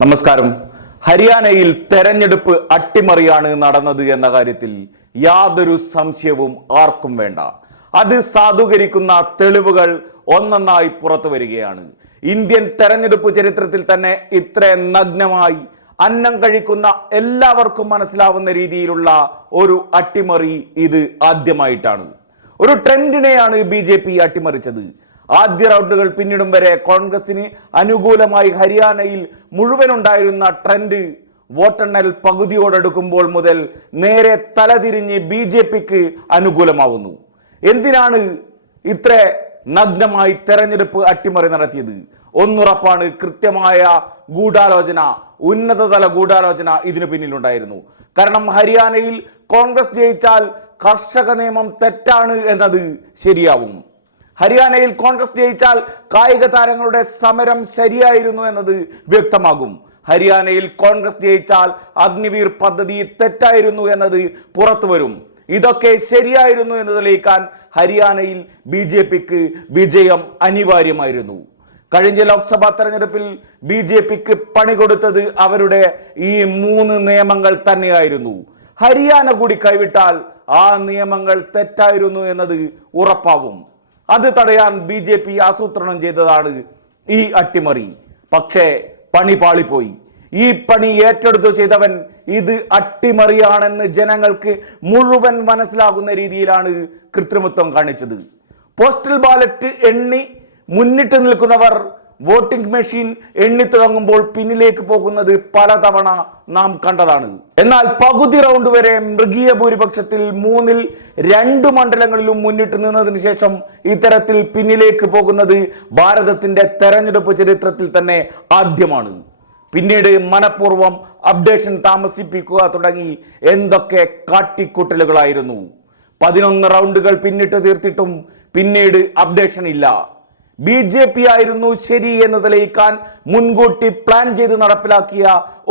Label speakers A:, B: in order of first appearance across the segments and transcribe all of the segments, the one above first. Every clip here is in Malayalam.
A: നമസ്കാരം. ഹരിയാനയിൽ തെരഞ്ഞെടുപ്പ് അട്ടിമറിയാണ് നടന്നത് എന്ന കാര്യത്തിൽ യാതൊരു സംശയവും ആർക്കും വേണ്ട. അത് സാധൂകരിക്കുന്ന തെളിവുകൾ ഒന്നൊന്നായി പുറത്തു വരികയാണ്. ഇന്ത്യൻ തെരഞ്ഞെടുപ്പ് ചരിത്രത്തിൽ തന്നെ ഇത്ര നഗ്നമായി അന്നം കഴിക്കുന്ന എല്ലാവർക്കും മനസ്സിലാവുന്ന രീതിയിലുള്ള ഒരു അട്ടിമറി ഇത് ആദ്യമായിട്ടാണ്. ഒരു ട്രെൻഡിനെയാണ് ബി ജെ പി അട്ടിമറിച്ചത്. ആദ്യ റൗണ്ടുകൾ പിന്നിടും വരെ കോൺഗ്രസിന് അനുകൂലമായി ഹരിയാനയിൽ മുഴുവനുണ്ടായിരുന്ന ട്രെൻഡ് വോട്ടെണ്ണൽ പകുതിയോടെടുക്കുമ്പോൾ മുതൽ നേരെ തലതിരിഞ്ഞ് ബി ജെ പിക്ക് അനുകൂലമാവുന്നു. എന്തിനാണ് ഇത്ര നഗ്നമായി തെരഞ്ഞെടുപ്പ് അട്ടിമറി നടത്തിയത്? ഒന്നുറപ്പാണ് കൃത്യമായ ഗൂഢാലോചന ഉന്നതതല ഗൂഢാലോചന ഇതിനു പിന്നിലുണ്ടായിരുന്നു. കാരണം ഹരിയാനയിൽ കോൺഗ്രസ് ജയിച്ചാൽ കർഷക നിയമം തെറ്റാണ് എന്നത് ശരിയാവും. ഹരിയാനയിൽ കോൺഗ്രസ് ജയിച്ചാൽ കായിക താരങ്ങളുടെ സമരം ശരിയായിരുന്നു എന്നത് വ്യക്തമാകും. ഹരിയാനയിൽ കോൺഗ്രസ് ജയിച്ചാൽ അഗ്നിവീർ പദ്ധതി തെറ്റായിരുന്നു എന്നത് പുറത്തു വരും. ഇതൊക്കെ ശരിയായിരുന്നു എന്ന് തെളിയിക്കാൻ ഹരിയാനയിൽ ബി ജെ പിക്ക് വിജയം അനിവാര്യമായിരുന്നു. കഴിഞ്ഞ ലോക്സഭാ തെരഞ്ഞെടുപ്പിൽ ബി ജെ പിക്ക് പണി കൊടുത്തത് അവരുടെ ഈ മൂന്ന് നിയമങ്ങൾ തന്നെയായിരുന്നു. ഹരിയാന കൂടി കൈവിട്ടാൽ ആ നിയമങ്ങൾ തെറ്റായിരുന്നു എന്നത് ഉറപ്പാകും അത് തടയാൻ ബി ജെ പി ആസൂത്രണം ചെയ്തതാണ് ഈ അട്ടിമറി. പക്ഷേ പണി പാളിപ്പോയി. ഈ പണി ഏറ്റെടുത്തു ചെയ്തവൻ ഇത് അട്ടിമറിയാണെന്ന് ജനങ്ങൾക്ക് മുഴുവൻ മനസ്സിലാകുന്ന രീതിയിലാണ് കൃത്രിമത്വം കാണിച്ചത്. പോസ്റ്റൽ ബാലറ്റ് എണ്ണി മുന്നിട്ട് നിൽക്കുന്നവർ വോട്ടിംഗ് മെഷീൻ എണ്ണി തുടങ്ങുമ്പോൾ പിന്നിലേക്ക് പോകുന്നത് പലതവണ നാം കണ്ടതാണ്. എന്നാൽ പകുതി റൗണ്ട് വരെ മൃഗീയ ഭൂരിപക്ഷത്തിൽ മൂന്നിൽ രണ്ട് മണ്ഡലങ്ങളിലും മുന്നിട്ട് നിന്നതിന് ശേഷം ഇത്തരത്തിൽ പിന്നിലേക്ക് പോകുന്നത് ഭാരതത്തിന്റെ തെരഞ്ഞെടുപ്പ് ചരിത്രത്തിൽ തന്നെ ആദ്യമാണ്. പിന്നീട് മനഃപൂർവം അപ്ഡേഷൻ താമസിപ്പിക്കുക തുടങ്ങി എന്തൊക്കെ കാട്ടിക്കൂട്ടലുകളായിരുന്നു. പതിനൊന്ന് റൗണ്ടുകൾ പിന്നിട്ട് തീർത്തിട്ടും പിന്നീട് അപ്ഡേഷൻ ഇല്ല. ബി ജെ പി ആയിരുന്നു ശരി എന്ന് തെളിയിക്കാൻ മുൻകൂട്ടി പ്ലാൻ ചെയ്ത് നടപ്പിലാക്കിയ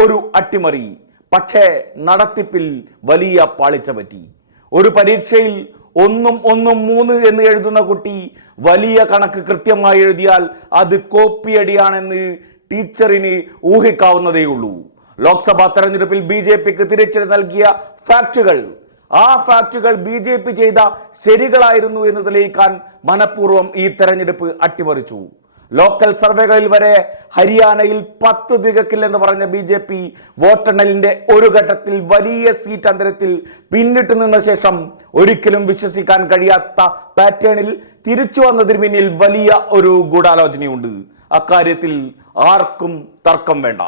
A: ഒരു അട്ടിമറി. പക്ഷേ നടത്തിപ്പിൽ വലിയ പാളിച്ച പറ്റി. ഒരു പരീക്ഷയിൽ ഒന്നും ഒന്നും മൂന്ന് എന്ന് എഴുതുന്ന കുട്ടി വലിയ കണക്ക് കൃത്യമായി എഴുതിയാൽ അത് കോപ്പിയടിയാണെന്ന് ടീച്ചറിന് ഊഹിക്കാവുന്നതേയുള്ളൂ. ലോക്സഭാ തെരഞ്ഞെടുപ്പിൽ ബി ജെ പിക്ക് തിരിച്ചടി നൽകിയ ഫാക്ടുകൾ ആ ഫാക്ടുകൾ ബി ജെ പി ചെയ്ത ശരികളായിരുന്നു എന്ന് തെളിയിക്കാൻ മനഃപൂർവം ഈ തെരഞ്ഞെടുപ്പ് അട്ടിമറിച്ചു. ലോക്കൽ സർവേകളിൽ വരെ ഹരിയാനയിൽ പത്ത് തികക്കില്ലെന്ന് പറഞ്ഞ ബി ജെ പി വോട്ടെണ്ണലിന്റെ ഒരു ഘട്ടത്തിൽ വലിയ സീറ്റ് അന്തരത്തിൽ പിന്നിട്ട് നിന്ന ശേഷം ഒരിക്കലും വിശ്വസിക്കാൻ കഴിയാത്ത പാറ്റേണിൽ തിരിച്ചു വന്നതിന് പിന്നിൽ വലിയ ഒരു ഗൂഢാലോചനയുണ്ട്. അക്കാര്യത്തിൽ ആർക്കും തർക്കം വേണ്ട.